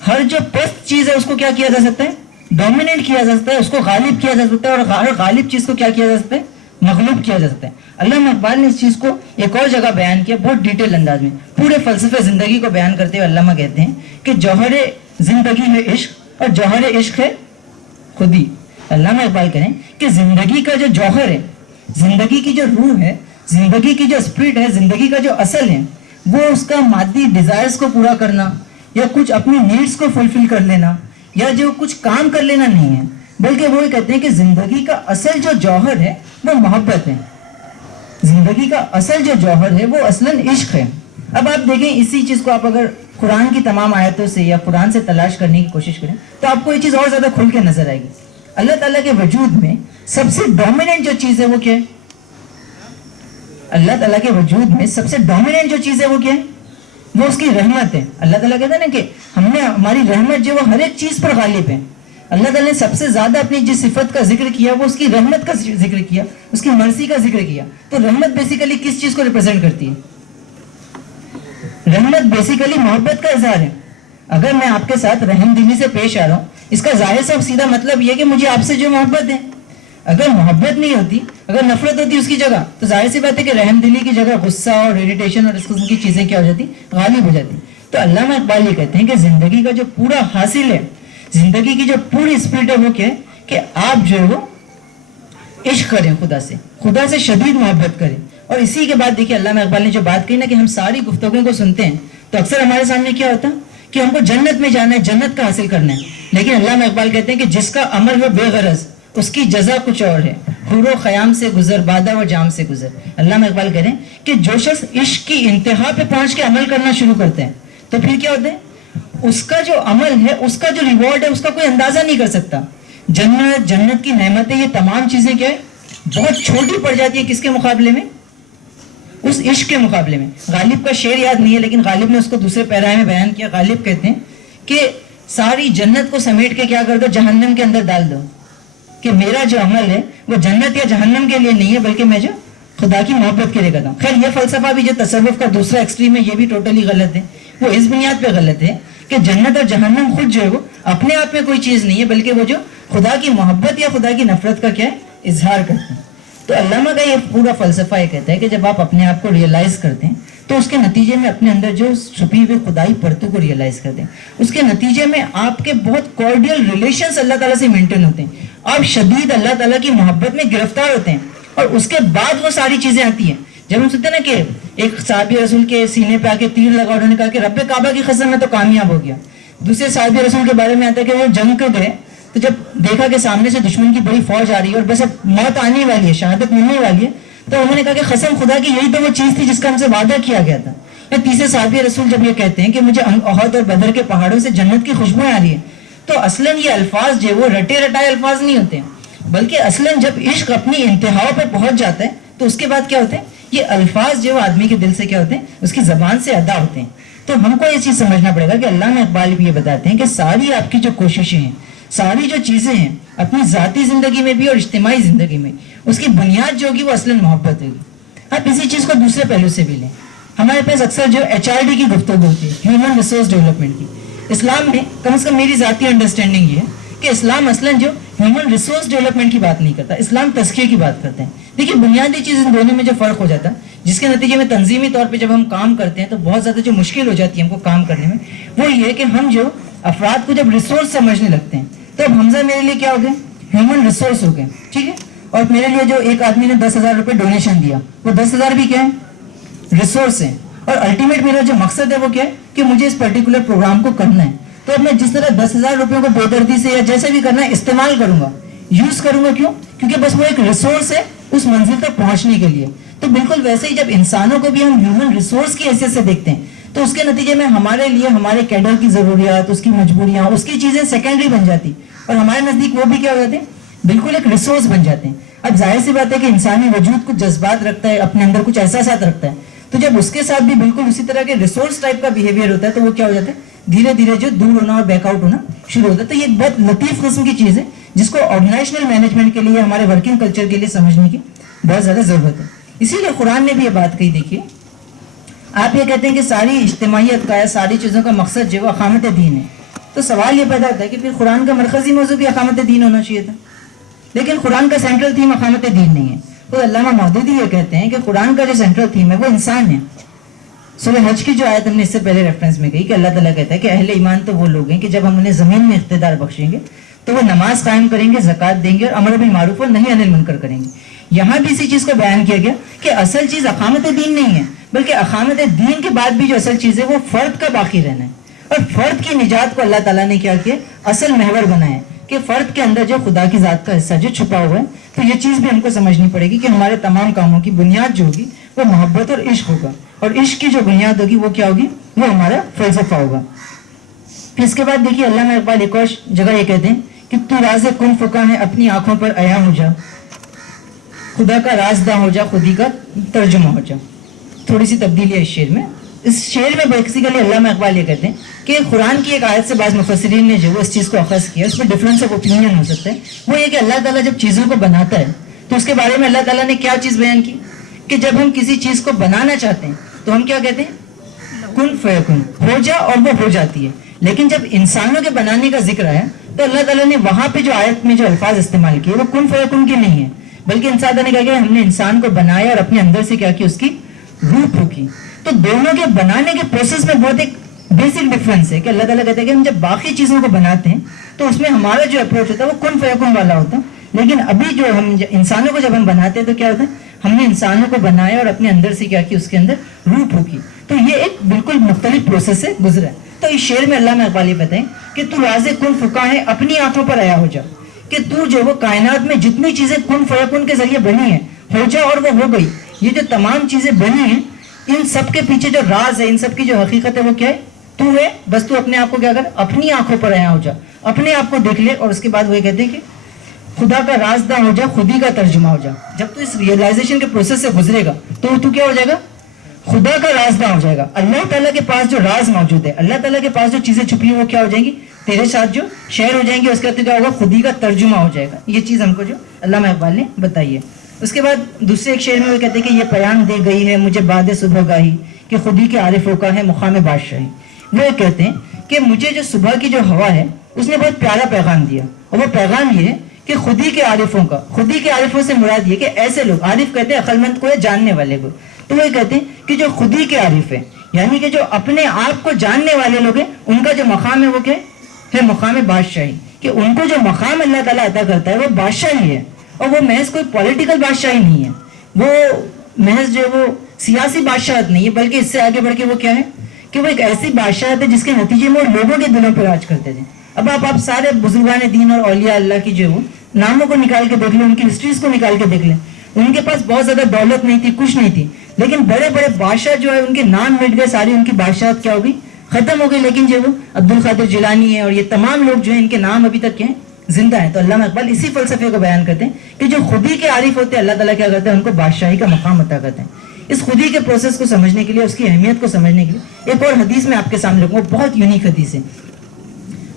ہر جو پست چیز ہے اس کو کیا کیا جا سکتا ہے؟ ڈومینیٹ کیا جا سکتا ہے، اس کو غالب کیا جا سکتا ہے، اور ہر غالب چیز کو کیا کیا جا سکتا ہے؟ مغلوب کیا جا سکتا ہے. علامہ اقبال نے اس چیز کو ایک اور جگہ بیان کیا بہت ڈیٹیل انداز میں، پورے فلسفے زندگی کو بیان کرتے ہوئے علامہ کہتے ہیں کہ جوہر زندگی ہے عشق، اور جوہر عشق ہے خودی. علامہ اقبال کہیں کہ زندگی کا جو جوہر ہے، زندگی کی جو روح ہے، زندگی کی جو اسپرٹ ہے، زندگی کا جو اصل ہے، وہ اس کا مادی ڈیزائرز کو پورا کرنا یا کچھ اپنی نیڈز کو فلفل کر لینا یا جو کچھ کام کر لینا نہیں ہے، بلکہ وہ کہتے ہیں کہ زندگی کا اصل جو جوہر ہے وہ محبت ہے. زندگی کا اصل جو جوہر ہے وہ اصلاً عشق ہے. اب آپ دیکھیں اسی چیز کو آپ اگر قرآن کی تمام آیتوں سے یا قرآن سے تلاش کرنے کی کوشش کریں تو آپ کو یہ چیز اور زیادہ کھل کے نظر آئے گی. اللہ تعالیٰ کے وجود میں سب سے ڈومیننٹ جو چیز ہے وہ کیا ہے؟ اللہ تعالیٰ کے وجود میں سب سے ڈومیننٹ جو چیز ہے وہ کیا ہے؟ وہ اس کی رحمت ہے. اللہ تعالیٰ کہتا ہے نا کہ ہماری رحمت جو وہ ہر ایک چیز پر غالب ہے. اللہ تعالیٰ نے سب سے زیادہ اپنی جس صفت کا ذکر کیا وہ اس کی رحمت کا ذکر کیا، اس کی مرضی کا ذکر کیا. تو رحمت بیسیکلی کس چیز کو ریپرزینٹ کرتی ہے؟ رحمت بیسیکلی محبت کا اظہار ہے. اگر میں آپ کے ساتھ رحم دلی سے پیش آ رہا ہوں، اس کا ظاہر سب سیدھا مطلب یہ کہ مجھے آپ سے جو محبت ہے. اگر محبت نہیں ہوتی، اگر نفرت ہوتی اس کی جگہ، تو ظاہر سی بات ہے کہ رحم دلی کی جگہ غصہ اور اریٹیشن اور اس قسم کی چیزیں کیا ہو جاتی؟ غالب ہو جاتی. تو علامہ اقبال یہ کہتے ہیں کہ زندگی کا جو پورا حاصل ہے، زندگی کی جو پوری اسپرٹ ہے وہ کیا ہے؟ کہ آپ جو ہے وہ عشق کریں، خدا سے شدید محبت کریں. اور اسی کے بعد دیکھیے علامہ اقبال نے جو بات کہی نا کہ ہم ساری گفتگو کو سنتے ہیں تو اکثر ہمارے سامنے کیا ہوتا کہ ہم کو جنت میں جانا ہے، جنت کا حاصل کرنا ہے. لیکن علامہ اقبال کہتے ہیں کہ جس کا عمل ہو بے غرض اس کی جزا کچھ اور ہے. حور و خیام سے گزر، بادہ و جام سے گزر. علامہ اقبال کہتے ہیں کہ جو شخص عشق کی انتہا پہ پہنچ کے عمل کرنا شروع کرتے ہیں تو پھر کیا ہوتا ہے؟ اس کا جو عمل ہے، اس کا جو ریوارڈ ہے، اس کا کوئی اندازہ نہیں کر سکتا. جنت کی نعمتیں، یہ تمام چیزیں کیا ہے؟ بہت چھوٹی پڑ جاتی ہے. کس کے مقابلے میں؟ اس عشق کے مقابلے میں. غالب کا شعر یاد نہیں ہے لیکن غالب نے اس کو دوسرے پیرائے میں بیان کیا. غالب کہتے ہیں کہ ساری جنت کو سمیٹ کے کیا کر دو؟ جہنم کے اندر ڈال دو. کہ میرا جو عمل ہے وہ جنت یا جہنم کے لیے نہیں ہے بلکہ میں جو خدا کی محبت کے لیے کرتا ہوں. خیر یہ فلسفہ بھی جو تصوف کا دوسرا ایکسٹریم ہے یہ بھی ٹوٹلی غلط ہے. وہ اس بنیاد پہ غلط ہے کہ جنت اور جہنم خود جو ہے وہ اپنے آپ میں کوئی چیز نہیں ہے بلکہ وہ جو خدا کی محبت یا خدا کی نفرت کا کیا ہے؟ اظہار کرتے ہیں. تو علامہ کا یہ پورا فلسفہ یہ کہتا ہے کہ جب آپ اپنے آپ کو ریئلائز کرتے ہیں تو اس کے نتیجے میں اپنے اندر جو چھپی ہوئی خدائی پرتوں کو ریئلائز کرتے ہیں. اس کے نتیجے میں آپ کے بہت کارڈیل ریلیشنز اللہ تعالیٰ سے مینٹین ہوتے ہیں. آپ شدید اللہ تعالیٰ کی محبت میں گرفتار ہوتے ہیں اور اس کے بعد وہ ساری چیزیں آتی ہیں. جب ہم سنتے ہیں نا کہ ایک صحابی رسول کے سینے پہ آ کے تیر لگا، انہوں نے کہا کہ رب کعبہ کی قسم میں تو کامیاب ہو گیا. دوسرے صحابی رسول کے بارے میں آتا ہے کہ وہ جنگ کو گئے تو جب دیکھا کہ سامنے سے دشمن کی بڑی فوج آ رہی ہے اور بس اب موت آنے والی ہے، شہادت ملنے والی ہے، تو انہوں نے کہا کہ قسم خدا کی یہی تو وہ چیز تھی جس کا ہم سے وعدہ کیا گیا تھا. یا تیسرے صحابی رسول جب یہ کہتے ہیں کہ مجھے احد اور بدر کے پہاڑوں سے جنت کی خوشبوئیں آ رہی ہیں، تو اصلاً یہ الفاظ جو وہ رٹے رٹائے الفاظ نہیں ہوتے ہیں بلکہ اصلاً جب عشق اپنی انتہاؤں پہ پہنچ جاتا ہے تو اس کے بعد کیا ہوتے ہیں؟ یہ الفاظ جو آدمی کے دل سے کیا ہوتے ہیں؟ اس کی زبان سے ادا ہوتے ہیں. تو ہم کو یہ چیز سمجھنا پڑے گا کہ علامہ اقبال بھی یہ بتاتے ہیں کہ ساری آپ کی جو کوششیں ہیں، ساری جو چیزیں ہیں اپنی ذاتی زندگی میں بھی اور اجتماعی زندگی میں، اس کی بنیاد جو ہوگی وہ اصلاً محبت ہوگی. آپ اسی چیز کو دوسرے پہلو سے بھی لیں. ہمارے پاس اکثر جو HRD کی گفتگو ہوتی ہے، ہیومن ریسورس ڈیولپمنٹ کی. اسلام میں کم از کم میری ذاتی انڈرسٹینڈنگ یہ ہے کہ اسلام اصلاً جو ہیومن ریسورس ڈیولپمنٹ کی بات نہیں کرتا، اسلام تزکیے کی بات کرتے ہیں. دیکھیے بنیادی چیز ان دونوں میں جو فرق ہو جاتا ہے، جس کے نتیجے میں تنظیمی طور پہ جب ہم کام کرتے ہیں تو بہت زیادہ جو مشکل ہو جاتی ہے ہم کو کام کرنے میں، وہ یہ ہے کہ ہم جو افراد کو جب ریسورس سمجھنے لگتے ہیں تو اب حمزہ میرے لیے کیا ہو گئے؟ ہیومن ریسورس ہو گئے. ٹھیک ہے. اور میرے لیے جو ایک آدمی نے 10,000 روپے ڈونیشن دیا، وہ 10,000 بھی کیا ہے؟ ریسورس ہے. اور الٹیمیٹ میرا جو مقصد ہے وہ کیا ہے؟ کہ مجھے اس پرٹیکولر پروگرام کو کرنا ہے. تو اب میں جس طرح 10,000 روپے کو بے دردی سے یا جیسے بھی کرنا ہے استعمال کروں گا، یوز کروں گا. کیوں؟ کیونکہ بس وہ ایک ریسورس ہے اس منزل تک پہنچنے کے لیے. تو بالکل ویسے ہی جب انسانوں کو بھی ہم ہیومن ریسورس کی حیثیت سے دیکھتے ہیں تو اس کے نتیجے میں ہمارے لیے ہمارے کیڈر کی ضروریات، اس کی مجبوریاں، اس کی چیزیں سیکنڈری بن جاتی، اور ہمارے نزدیک وہ بھی کیا ہو جاتے ہیں، بالکل ایک ریسورس بن جاتے ہیں. اب ظاہر سی بات ہے کہ انسانی وجود کچھ جذبات رکھتا ہے، اپنے اندر کچھ احساسات رکھتا ہے، تو جب اس کے ساتھ بھی بالکل اسی طرح کے ریسورس ٹائپ کا بیہیویئر ہوتا ہے تو وہ کیا ہو جاتا ہے، دھیرے دھیرے جو دور ہونا اور بیک آؤٹ ہونا شروع ہوتا ہے. تو یہ ایک بہت لطیف قسم کی چیز ہے جس کو آرگنائزیشنل مینجمنٹ کے لیے، ہمارے ورکنگ کلچر کے لیے سمجھنے کی بہت زیادہ ضرورت ہے. اسی لیے قرآن نے بھی یہ بات کہی. دیکھیے آپ یہ کہتے ہیں کہ ساری اجتماعیت کا یا ساری چیزوں کا مقصد جو ہے وہ اقامت دین ہے، تو سوال یہ پیدا ہوتا ہے کہ پھر قرآن کا مرکزی موضوع بھی اقامت دین ہونا چاہیے تھا، لیکن قرآن کا سینٹرل تھیم اقامت دین نہیں ہے. تو علامہ مودودی یہ کہتے ہیں کہ قرآن کا جو سینٹرل تھیم ہے وہ انسان ہے. سورہ حج کی جو آیت ہم نے اس سے پہلے ریفرنس میں کہی کہ اللہ تعالیٰ کہتا ہے کہ اہل ایمان تو وہ لوگ ہیں کہ جب ہم انہیں زمین میں اقتدار بخشیں گے تو وہ نماز قائم کریں گے، زکوٰۃ دیں گے اور امر بالمعروف اور نہی عن المنکر کریں گے. یہاں بھی اسی چیز کو بیان کیا گیا کہ اصل چیز اقامت دین نہیں ہے، بلکہ اقامت دین کے بعد بھی جو اصل چیز ہے وہ فرد کا باقی رہنا ہے، اور فرد کی نجات کو اللہ تعالیٰ نے کیا کیا، اصل محور بنایا کہ فرد کے اندر جو خدا کی ذات کا حصہ جو چھپا ہوا ہے. تو یہ چیز بھی ہم کو سمجھنی پڑے گی کہ ہمارے تمام کاموں کی بنیاد جو ہوگی وہ محبت اور عشق ہوگا، اور عشق کی جو بنیاد ہوگی وہ کیا ہوگی، وہ ہمارا فلسفہ ہوگا. پھر اس کے بعد دیکھیے علامہ اقبال ایک اور جگہ یہ کہتے ہیں کہ تو راز کن فکا ہے اپنی آنکھوں پر عیا ہو جا، خدا کا رازداں ہو جا، خودی کا ترجمہ ہو جا. تھوڑی سی تبدیلی ہے اس شعر میں. اس شعر میں بیسیکلی علامہ اقبال یہ کہتے ہیں کہ قرآن کی ایک آیت سے بعض مفسرین نے جو وہ اس چیز کو اخذ کیا، اس میں ڈفرینس آف اوپینین ہو سکتا ہے. وہ یہ کہ اللہ تعالیٰ جب چیزوں کو بناتا ہے تو اس کے بارے میں اللہ تعالیٰ نے کیا چیز بیان کی کہ جب ہم کسی چیز کو بنانا چاہتے ہیں تو ہم کیا کہتے ہیں، کن فیکن، ہو جا، اور وہ ہو جاتی ہے. لیکن جب انسانوں کے بنانے کا ذکر آیا تو اللہ تعالیٰ نے وہاں پہ جو آیت میں جو الفاظ استعمال کیے وہ کن فیکن کے نہیں ہے، بلکہ انسان نے کہا کہ ہم نے انسان کو بنایا اور اپنے اندر سے کیا کی، اس کی روح پھونکی. تو دونوں کے بنانے کے پروسیس میں بہت ایک بیسک ڈفرینس ہے کہ اللہ تعالیٰ کہتے ہیں کہ ہم جب باقی چیزوں کو بناتے ہیں تو اس میں ہمارا جو اپروچ ہوتا ہے وہ کن فیکن والا ہوتا ہے، لیکن ابھی جو ہم انسانوں کو جب ہم بناتے ہیں تو کیا ہوتا ہے، ہم نے انسانوں کو بنایا اور اپنے اندر سے کیا کی، اس کے اندر روح پھونکی. تو یہ ایک بالکل مختلف پروسیس سے گزرا ہے. تو اس شعر میں علامہ اقبال یہ بتائیں کہ تو راز کن فکا ہے اپنی آنکھوں پر عیا ہو جا، کہ تو جو وہ کائنات میں جتنی چیزیں کن فیکن کے ذریعے بنی ہیں ہو جا اور وہ ہو گئی. یہ جو تمام چیزیں بنی ہیں ان سب کے پیچھے جو راز ہے، ان سب کی جو حقیقت ہے وہ کیا ہے، تو ہے. بس تو اپنے آپ کو کیا کر، اپنی آنکھوں پر عیا ہو جا، اپنے آپ کو دیکھ لے. اور اس کے بعد وہ یہ کہتے ہیں کہ خدا کا رازداں ہو جا، خودی کا ترجمہ ہو جا. جب تو اس ریئلائزیشن کے پروسیس سے گزرے گا تو کیا ہو جائے گا، خدا کا رازداں ہو جائے گا. اللہ تعالیٰ کے پاس جو راز موجود ہے، اللہ تعالیٰ کے پاس جو چیزیں چھپی ہیں وہ کیا ہو جائیں گی، تیرے ساتھ جو شیئر ہو جائیں گی. اس کے بعد کیا ہوگا، خودی کا ترجمہ ہو جائے گا. یہ چیز ہم کو جو علامہ اقبال نے بتائی ہے. اس کے بعد دوسرے ایک شعر میں وہ کہتے ہیں کہ یہ پیام دے گئی ہے مجھے بعد صبح گاہی، کہ خودی کے عارفوں کا ہے مقام بادشاہی. وہ یہ کہتے ہیں کہ مجھے جو صبح کی جو ہوا ہے اس نے بہت پیارا پیغام دیا، اور وہ پیغام یہ ہے کہ خودی کے عارفوں کا، خودی کے عارفوں سے مراد یہ کہ ایسے لوگ، عارف کہتے ہیں عقل مند کو یا جاننے والے کو. تو وہ کہتے ہیں کہ جو خودی کے عارف ہیں، یعنی کہ جو اپنے آپ کو جاننے والے لوگ ہیں، ان کا جو مقام ہے وہ کیا ہے، مقام بادشاہی. کہ ان کو جو مقام اللہ تعالیٰ عطا کرتا ہے وہ بادشاہی ہے، اور وہ محض کوئی پولیٹیکل بادشاہی نہیں ہے، وہ محض جو وہ سیاسی بادشاہت نہیں ہے، بلکہ اس سے آگے بڑھ کے وہ کیا ہے کہ وہ ایک ایسی بادشاہت ہے جس کے نتیجے میں وہ لوگوں کے دلوں پر راج کرتے تھے. اب آپ سارے بزرگان دین اور اولیاء اللہ کی جو ناموں کو نکال کے دیکھ لیں، ان کی ہسٹریز کو نکال کے دیکھ لیں. ان کے پاس بہت زیادہ دولت نہیں تھی، کچھ نہیں تھی، لیکن بڑے بڑے بادشاہ جو ہے ان کے نام مٹ گئے، ساری ان کی بادشاہت کیا ہوگی، ختم ہو گئی. لیکن جو وہ عبد القادر جیلانی ہے اور یہ تمام لوگ جو ہیں ان کے نام ابھی تک کیا ہیں، زندہ ہیں. تو علامہ اقبال اسی فلسفے کو بیان کرتے ہیں کہ جو خودی کے عارف ہوتے ہیں اللہ تعالیٰ کیا کرتے ہیں، ان کو بادشاہی کا مقام عطا کرتے ہیں. اس خودی کے پروسیس کو سمجھنے کے لیے، اس کی اہمیت کو سمجھنے کے لیے ایک اور حدیث میں آپ کے سامنے رکھوں، بہت یونیک حدیث ہے.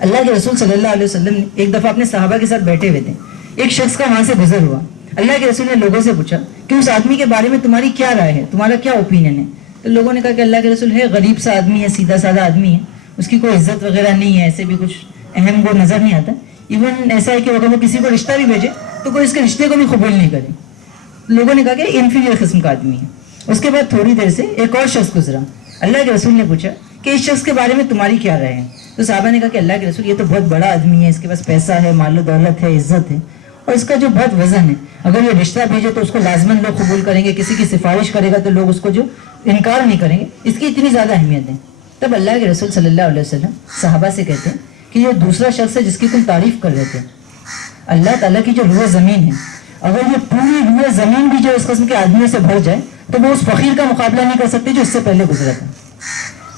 اللہ کے رسول صلی اللہ علیہ وسلم نے ایک دفعہ اپنے صحابہ کے ساتھ بیٹھے ہوئے تھے. ایک شخص کا وہاں سے گزر ہوا. اللہ کے رسول نے لوگوں سے پوچھا کہ اس آدمی کے بارے میں تمہاری کیا رائے ہے، تمہارا کیا اوپینین ہے. تو لوگوں نے کہا کہ اللہ کے رسول ہے غریب سا آدمی ہے، سیدھا سادہ آدمی ہے، اس کی کوئی عزت وغیرہ نہیں ہے، ایسے بھی کچھ اہم وہ نظر نہیں آتا. ایون ایسا ہے کہ اگر وہ کسی کو رشتہ بھی بھیجے تو کوئی اس کے رشتے کو بھی قبول نہیں کرے. لوگوں نے کہا کہ انفیریئر قسم کا آدمی ہے. اس کے بعد تھوڑی دیر سے ایک اور شخص گزرا. اللہ کے رسول نے پوچھا کہ اس شخص کے بارے میں تمہاری کیا رائے ہے. تو صحابہ نے کہا کہ اللہ کے رسول یہ تو بہت بڑا آدمی ہے، اس کے پاس پیسہ ہے، مال و دولت ہے، عزت ہے، اور اس کا جو بہت وزن ہے، اگر یہ رشتہ بھیجے تو اس کو لازماً لوگ قبول کریں گے، کسی کی سفارش کرے گا تو لوگ اس کو جو انکار نہیں کریں گے، اس کی اتنی زیادہ اہمیت ہے. تب اللہ کے رسول صلی اللہ علیہ وسلم صحابہ سے کہتے ہیں کہ یہ دوسرا شخص ہے جس کی تم تعریف کر رہے تھے، اللہ تعالیٰ کی جو روح زمین ہے، اگر یہ پوری روح زمین بھی جو اس قسم کے آدمیوں سے بھر جائے تو وہ اس فقیر کا مقابلہ نہیں کر سکتے جو اس سے پہلے گزرا تھا.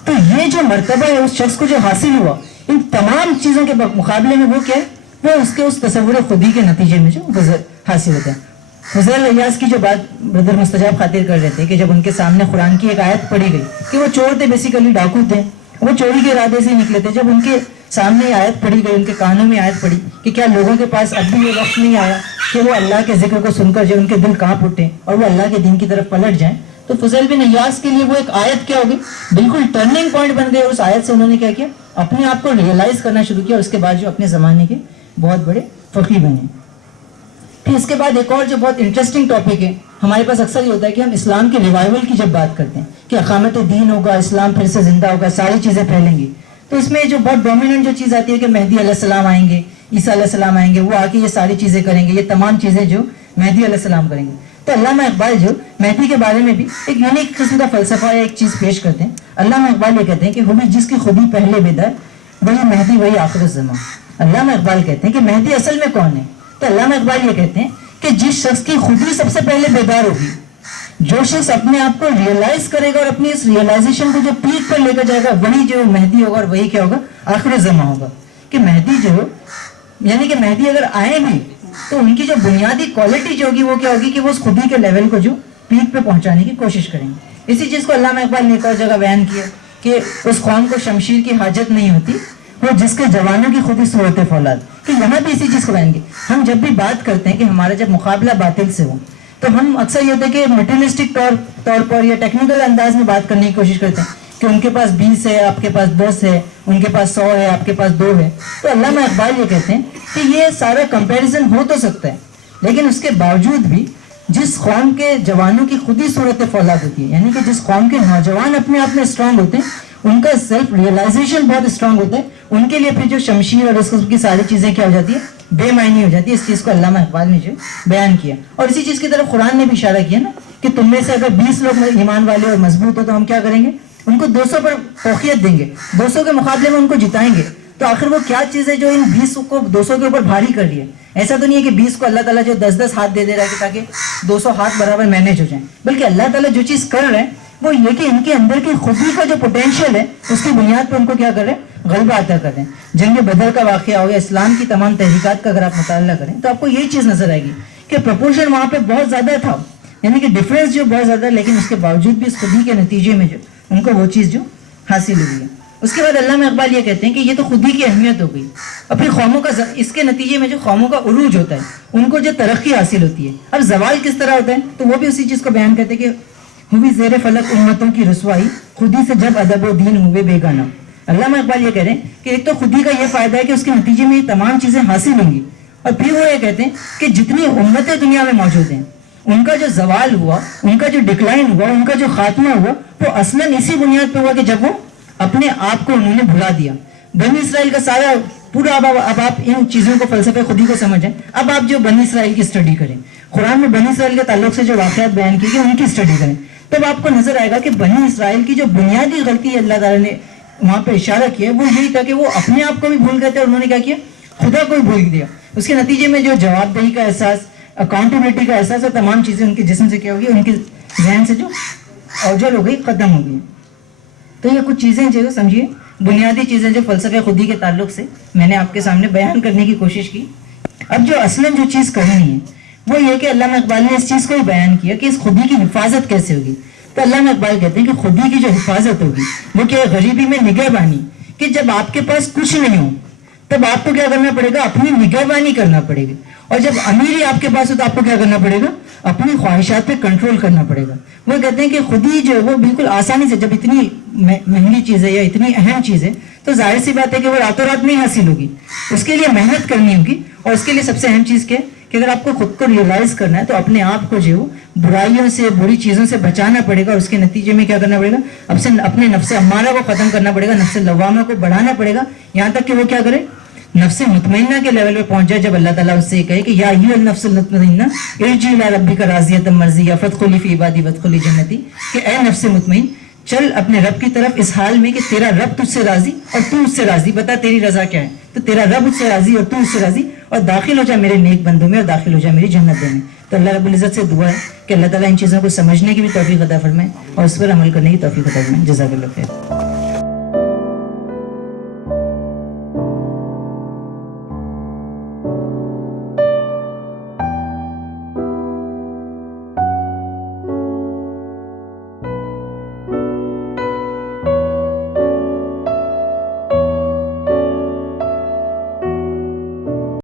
تو یہ جو مرتبہ ہے اس شخص کو جو حاصل ہوا ان تمام چیزوں کے مقابلے میں وہ کیا ہے, وہ اس کے اس تصور خودی کے نتیجے میں جو حاصل ہوتا ہے. فضیل الیاس کی جو بات برادر مستجاب خاطر کر رہے تھے کہ جب ان کے سامنے قرآن کی ایک آیت پڑھی گئی کہ وہ چور تھے, بیسیکلی ڈاکو تھے, وہ چوری کے ارادے سے نکلے تھے, جب ان کے سامنے آیت پڑھی گئی, ان کے کانوں میں آیت پڑھی کہ کیا لوگوں کے پاس اب بھی یہ وقت نہیں آیا کہ وہ اللہ کے ذکر کو سن کر جو ان کے دل کانپ اٹھیں اور وہ اللہ کے دین کی طرف پلٹ جائیں, تو فضیل بن ایاس کے لیے وہ ایک آیت کیا ہوگی, بالکل ٹرننگ پوائنٹ بن گئی. اور اس آیت سے انہوں نے کیا کیا, اپنے آپ کو ریئلائز کرنا شروع کیا, اور اس کے بعد جو اپنے زمانے کے بہت بڑے فقیہ بنے. پھر اس کے بعد ایک اور جو بہت انٹرسٹنگ ٹاپک ہے, ہمارے پاس اکثر یہ ہوتا ہے کہ ہم اسلام کے ریوائول کی جب بات کرتے ہیں کہ اقامت دین ہوگا, اسلام پھر سے زندہ ہوگا, ساری چیزیں پھیلیں گی, تو اس میں جو بہت ڈومیننٹ جو چیز آتی ہے کہ مہدی علیہ السلام آئیں گے, عیسیٰ علیہ السلام آئیں گے, وہ آ کے یہ ساری چیزیں کریں گے, یہ تمام چیزیں جو مہدی علیہ السلام کریں گے. تو علامہ اقبال جو مہدی کے بارے میں بھی ایک یونیک قسم کا فلسفہ یا ایک چیز پیش کرتے ہیں. علامہ اقبال یہ کہتے ہیں کہ ہوئی جس کی خودی پہلے بیدار, وہی مہدی وہی آخر الزمان. علامہ اقبال کہتے ہیں کہ مہدی اصل میں کون ہے, تو علامہ اقبال یہ کہتے ہیں کہ جس شخص کی خودی سب سے پہلے بیدار ہوگی, جو شخص اپنے آپ کو ریئلائز کرے گا اور اپنی اس ریئلائزیشن کو جو پیک پر لے کر جائے گا, وہی جو مہدی ہوگا, اور وہی کیا ہوگا, آخر زمان ہوگا. کہ مہدی جو یعنی کہ مہدی اگر آئے بھی تو ان کی جو بنیادی کوالٹی جو ہوگی وہ کیا ہوگی کہ وہ اس خودی کے لیول کو جو پیک پہ پہنچانے کی کوشش کریں گے. اسی چیز کو علامہ اقبال نے ایک اور جگہ بیان کیا کہ اس قوم کو شمشیر کی حاجت نہیں ہوتی, وہ جس کے جوانوں کی خودی صورت فولاد. کہ یہاں بھی اسی چیز کو بیان کی. ہم جب بھی بات کرتے ہیں کہ ہمارا جب مقابلہ باطل سے ہو, تو ہم اکثر یہ ہوتا ہے کہ مٹیریلسٹک طور پر یا ٹیکنیکل انداز میں بات کرنے کی کوشش کرتے ہیں کہ ان کے پاس 20 ہے, آپ کے پاس 10 ہے, ان کے پاس 100 ہے, آپ کے پاس 2 ہے. تو علامہ اقبال یہ کہتے ہیں کہ یہ سارا کمپیریزن ہو تو سکتا ہے, لیکن اس کے باوجود بھی جس قوم کے جوانوں کی خودی صورت فولاد ہوتی ہے, یعنی کہ جس قوم کے نوجوان اپنے آپ میں اسٹرانگ ہوتے ہیں, ان کا سیلف ریئلائزیشن بہت اسٹرانگ ہوتا ہے, ان کے لیے پھر جو شمشیر اور اس قسم کی ساری چیزیں کیا ہو جاتی ہے, بے معنی ہو جاتی ہے. اس چیز کو علامہ اقبال نے جو بیان کیا, اور اسی چیز کی طرف قرآن نے بھی اشارہ کیا نا کہ تم میں سے اگر 20 لوگ ایمان والے اور مضبوط ہو تو ہم کیا کریں گے, ان کو 200 پر فوقیت دیں گے, 200 کے مقابلے میں ان کو جتائیں گے. تو آخر وہ کیا چیز ہے جو ان 20 کو 200 کے اوپر بھاری کر رہی ہے؟ ایسا تو نہیں ہے کہ 20 کو اللہ تعالیٰ جو 10 ہاتھ دے رہا ہے کہ تاکہ 200 ہاتھ برابر مینیج ہو جائیں, بلکہ اللہ تعالیٰ جو چیز کر رہے ہیں وہ یہ کہ ان کے اندر کی خودی کا جو پوٹینشیل ہے اس کی بنیاد پر ان کو کیا کر رہے ہیں, غلبہ عطا کر رہے ہیں. جنگ بدر کا واقعہ ہو یا اسلام کی تمام تحریکات کا اگر آپ مطالعہ کریں تو آپ کو یہی چیز نظر آئے گی کہ پروپورشن وہاں پہ بہت زیادہ تھا, یعنی کہ ڈفرینس جو بہت زیادہ, لیکن اس کے باوجود بھی اس خودی کے نتیجے میں جو ان کو وہ چیز جو حاصل ہوئی ہے. اس کے بعد علامہ اقبال یہ کہتے ہیں کہ یہ تو خودی کی اہمیت ہو گئی, اور پھر قوموں کا اس کے نتیجے میں جو قوموں کا عروج ہوتا ہے, ان کو جو ترقی حاصل ہوتی ہے. اب زوال کس طرح ہوتا ہے, تو وہ بھی اسی چیز کو بیان کرتے ہیں کہ ہوئی زیر فلک امتوں کی رسوائی, خودی سے جب ادب و دین ہوئے بیگانہ. علامہ اقبال یہ کہہ رہے ہیں کہ ایک تو خودی کا یہ فائدہ ہے کہ اس کے نتیجے میں یہ تمام چیزیں حاصل ہوں گی, اور پھر وہ یہ کہتے ہیں کہ جتنی امتیں دنیا میں موجود ہیں ان کا جو زوال ہوا, ان کا جو ڈکلائن ہوا, ان کا جو خاتمہ ہوا, وہ اصلاً اسی بنیاد پہ ہوا کہ جب وہ اپنے آپ کو انہوں نے بھلا دیا. بنی اسرائیل کا سارا پورا, اب آپ ان چیزوں کو فلسفہ خودی کو سمجھیں. اب آپ جو بنی اسرائیل کی اسٹڈی کریں, قرآن میں بنی اسرائیل کے تعلق سے جو واقعات بیان کیے گئے ان کی اسٹڈی کریں, تب آپ کو نظر آئے گا کہ بنی اسرائیل کی جو بنیادی غلطی اللہ تعالیٰ نے وہاں پہ اشارہ کیا وہ یہی تھا کہ وہ اپنے آپ کو بھی بھول گئے تھے, اور انہوں نے کیا کیا, خدا کو بھی بھول دیا. اس کے نتیجے میں جو جواب دہی کا احساس, اکاؤنٹیبلٹی کا احساس, اور تمام چیزیں ان کے جسم سے کیا ہوگی, ان کے ذہن سے جو اوجل ہو گئی, ختم ہو گئی. تو یہ کچھ چیزیں جو سمجھیے بنیادی چیزیں جو فلسفہ خودی کے تعلق سے میں نے آپ کے سامنے بیان کرنے کی کوشش کی. اب جو اصلاً جو چیز کرنی ہے وہ یہ کہ علامہ اقبال نے اس چیز کو ہی بیان کیا کہ اس خودی کی حفاظت کیسے ہوگی. تو علامہ اقبال کہتے ہیں کہ خودی کی جو حفاظت ہوگی وہ کیا ہے, غریبی میں نگہبانی. کہ جب آپ کے پاس کچھ نہیں ہو تب آپ کو کیا کرنا پڑے گا, اپنی نگہبانی کرنا پڑے گی. اور جب امیری آپ کے پاس ہو تو آپ کو کیا کرنا پڑے گا, اپنی خواہشات پہ کنٹرول کرنا پڑے گا. وہ کہتے ہیں کہ خودی جو ہے وہ بالکل آسانی سے, جب اتنی مہنگی چیز ہے یا اتنی اہم چیز ہے تو ظاہر سی بات ہے کہ وہ راتوں رات نہیں حاصل ہوگی, اس کے لیے محنت کرنی ہوگی. اور اس کے لیے سب سے اہم چیز کیا ہے کہ اگر آپ کو خود کو ریئلائز کرنا ہے تو اپنے آپ کو جو برائیوں سے, بری چیزوں سے بچانا پڑے گا. اور اس کے نتیجے میں کیا کرنا پڑے گا, اب سے اپنے نفس امارہ کو ختم کرنا پڑے گا, نفس لوامہ کو بڑھانا پڑے گا, یہاں تک کہ وہ کیا کرے, نفس مطمئنہ کے لیول پہ پہنچ جائے. جب اللہ تعالیٰ اس سے کہے کہ یا ایھا النفس المطمئنہ ارجعی الی ربک راضیۃ مرضیہ فادخلی فی عبادی وادخلی جنتی, کہ اے نفس مطمئن چل اپنے رب کی طرف اس حال میں کہ تیرا رب تجھ سے راضی اور تو اس سے راضی. بتا تیری رضا کیا ہے, تو تیرا رب اس سے راضی اور تو اس سے راضی, اور داخل ہو جا میرے نیک بندوں میں, اور داخل ہو جا میری جنت میں. تو اللہ رب العزت سے دعا ہے کہ اللہ تعالیٰ ان چیزوں کو سمجھنے کی بھی توفیق عطا فرمائے اور اس پر عمل کرنے کی توفیق عطا فرمائے. جزاک اللہ خیر.